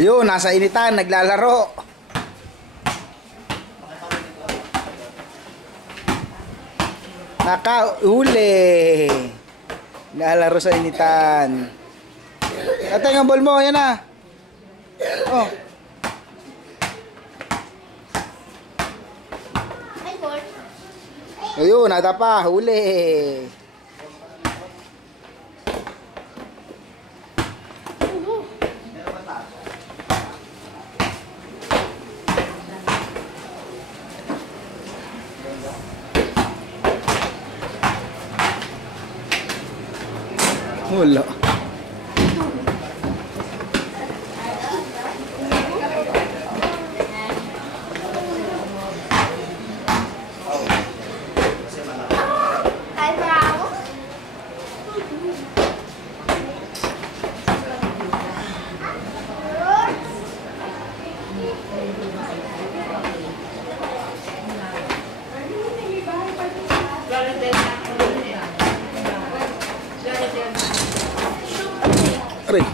Ayun, nasa initan, naglalaro. Nakauli. Naglalaro sa initan. Atay ang ball mo, yan na. Oh. Ayun, nada pa, huli. Wala. Aray.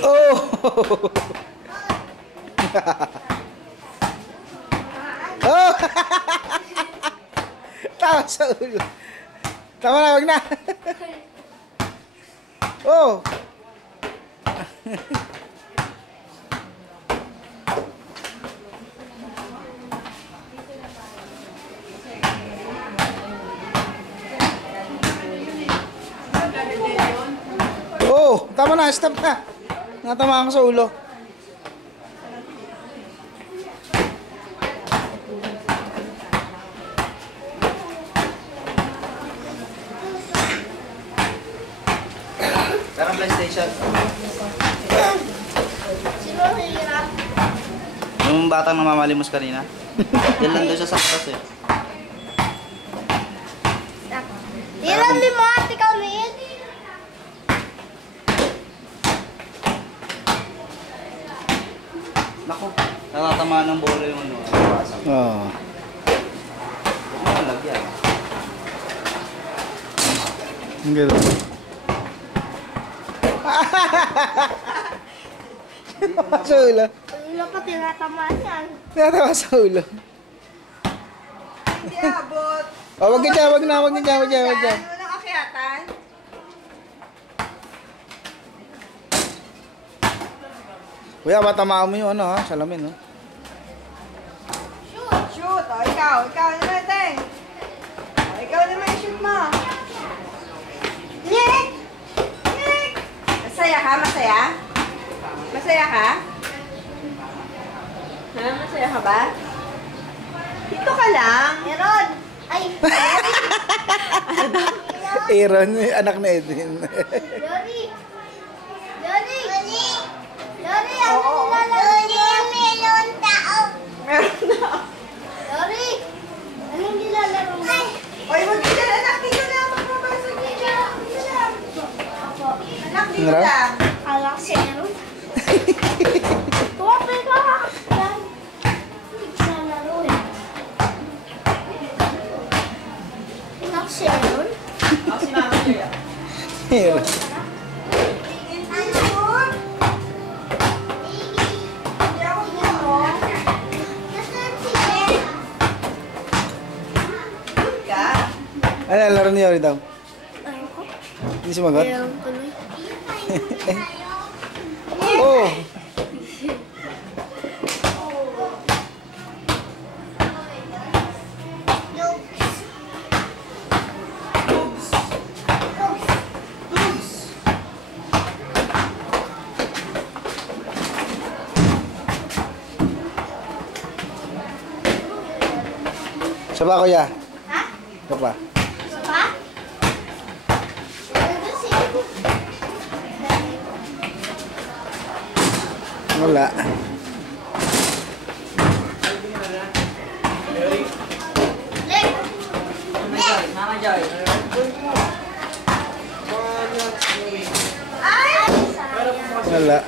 Oh. Oh. Tawa sa ulo. Tama na, wag na. Oh. Oh, tama na, stop na. Natamaan ko sa ulo. Tara PlayStation. Sino hirap? Yung batang namamalimos kanina. Yan lang doon siya sa atas eh. Hirap ni mo, ikaw na yan. Naku, natatamaan ng bola yung ano. Oh. Huwag mo nalagyan. Ang gano'n. Tinatawa sa ulo. Wala pa tinatamaan yan. Tinatawa sa ulo. Hindi abot. Oh, wag na, wag na, wag na, wag na, wag na. Ano nang akyatan? Kuya, matamaan mo yung ano ha, salamin no. Shoot. O, ikaw naman, Teng. O, ikaw naman yung shoot mo. Nick! Nick! Masaya ka? Masaya? Masaya ka? Ha? Masaya ka ba? Dito ka lang. Meron. Ay, Aaron, anak na Edwin. Lori. Lori. Lori, ano Oo. nilalaro mo? Meron tao. Meron na. Lori, anong nilalaro mo? Oy, wag ka dyan. Anak, dito na. Magbabasag dito. Dito lang. Anak, dito Harap? lang. Kala ko zero. Tuwapay ka. Yan. Hindi ko nalaro eh. Anak, zero. Ako si Mama Julia. Aaron. Shoot! Hindi ako dito. Shoot ka. Ano, laro niyo rin daw? Ayoko. Hindi sumagot? Meron tuloy. Oh! Siya ba, kuya? Ha? Siya pa. Isa pa? Ano si? Wala. Leg! Mama Joy. Ay! Sayang. Wala.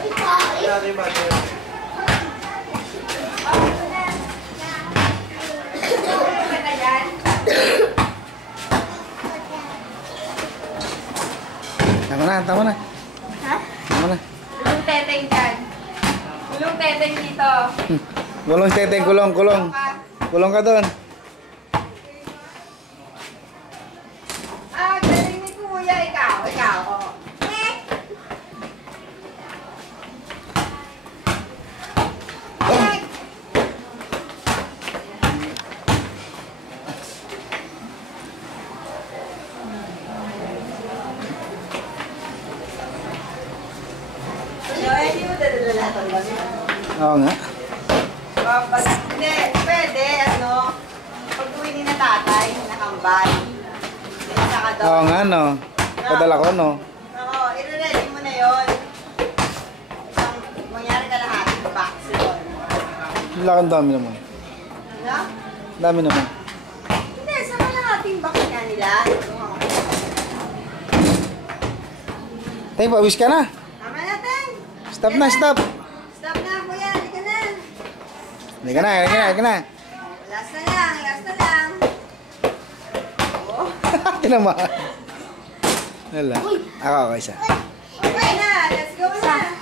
Ikaw! battery, battery. Tama na. Ha? Tama na. Kulong teteng dyan. Kulong teteng dito. Kulong teteng, kulong. Kulong ka doon. Ah, galing ni Kuya. Ikaw. Oh. Hindi mo dadalatan ba? Oo nga. Hindi, pwede, pag-uwi ni na tatay, nakambal. Saka daw. Oo nga, no. Padala ko, no. Oo, i-ready mo na yun. Isang, mangyari ka lahat, box yun. Ang dami naman. Ano? Dami naman. Hindi, sama lang ating box nga nila. Tay, pawis ka na. Tama natin. Stop na, stop. Stop na, kuya. Halika na. Halika na. Last na lang. Oh. Tinamaan. Wala. Ako, isa. Okay na, let's go na.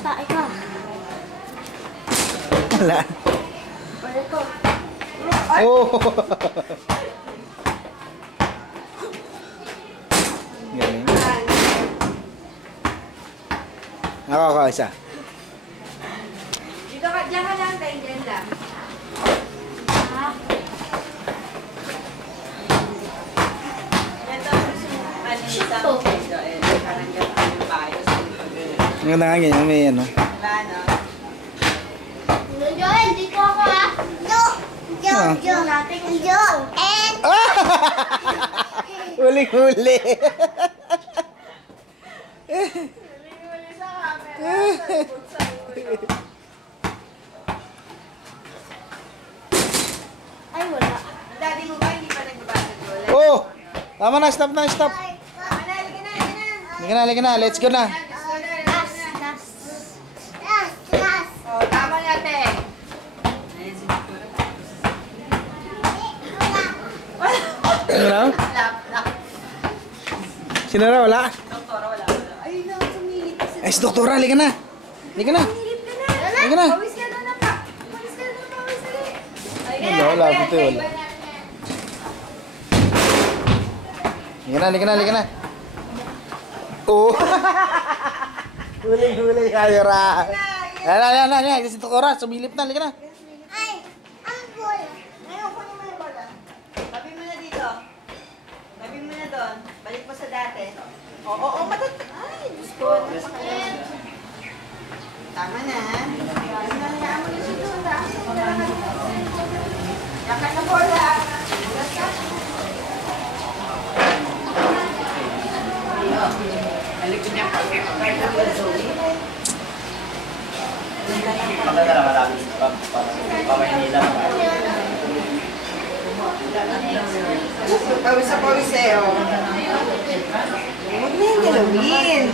Tae ka. Wala. Wala ko. Oh! Galing. Ako, isa. Dito ka, dyan ka lang, tayo dyan lang. Ito, malisa ang kendo. Parang gano'n yung bayo. Ang ganda nga ganyan, may ano. Wala, no? Joel, dito ako ha. Jo. And... Huli-huli. Sa camera, sa ulo. Ay, wala. Ang daddy mo ba hindi pa nagbabasa ulit? Oh! Tama na, stop na, stop. Tama na, halika na. Let's go na. Let's go na. Last. Oh, tama natin. Ano na? Lap. Sino na, wala? Doktora, wala. Ayun na, sumilip kasi. Ay, si doktora, halika na. Halika na. Sumilip ka na. Halika na. Pawis ka doon na pa. Pawis ka doon, pawis ka doon. Halika Wala, na, buti wala. Halika na. Oh! Huli-huli, kayora. Yan. Si doktora, sumilip na, halika na. Ay, ang bola. Ngayon, kunin mo yung bola. Tabi mo na dito. Tabi mo na doon. Balik mo sa dati. Oo, Ay, Diyos ko. Tama na. Hinayaan mo na siya doon. Yakan na bola. Maganda na marami. Pamahinila. Pawis sa pawis eh, oh. Huwag na yung galawin.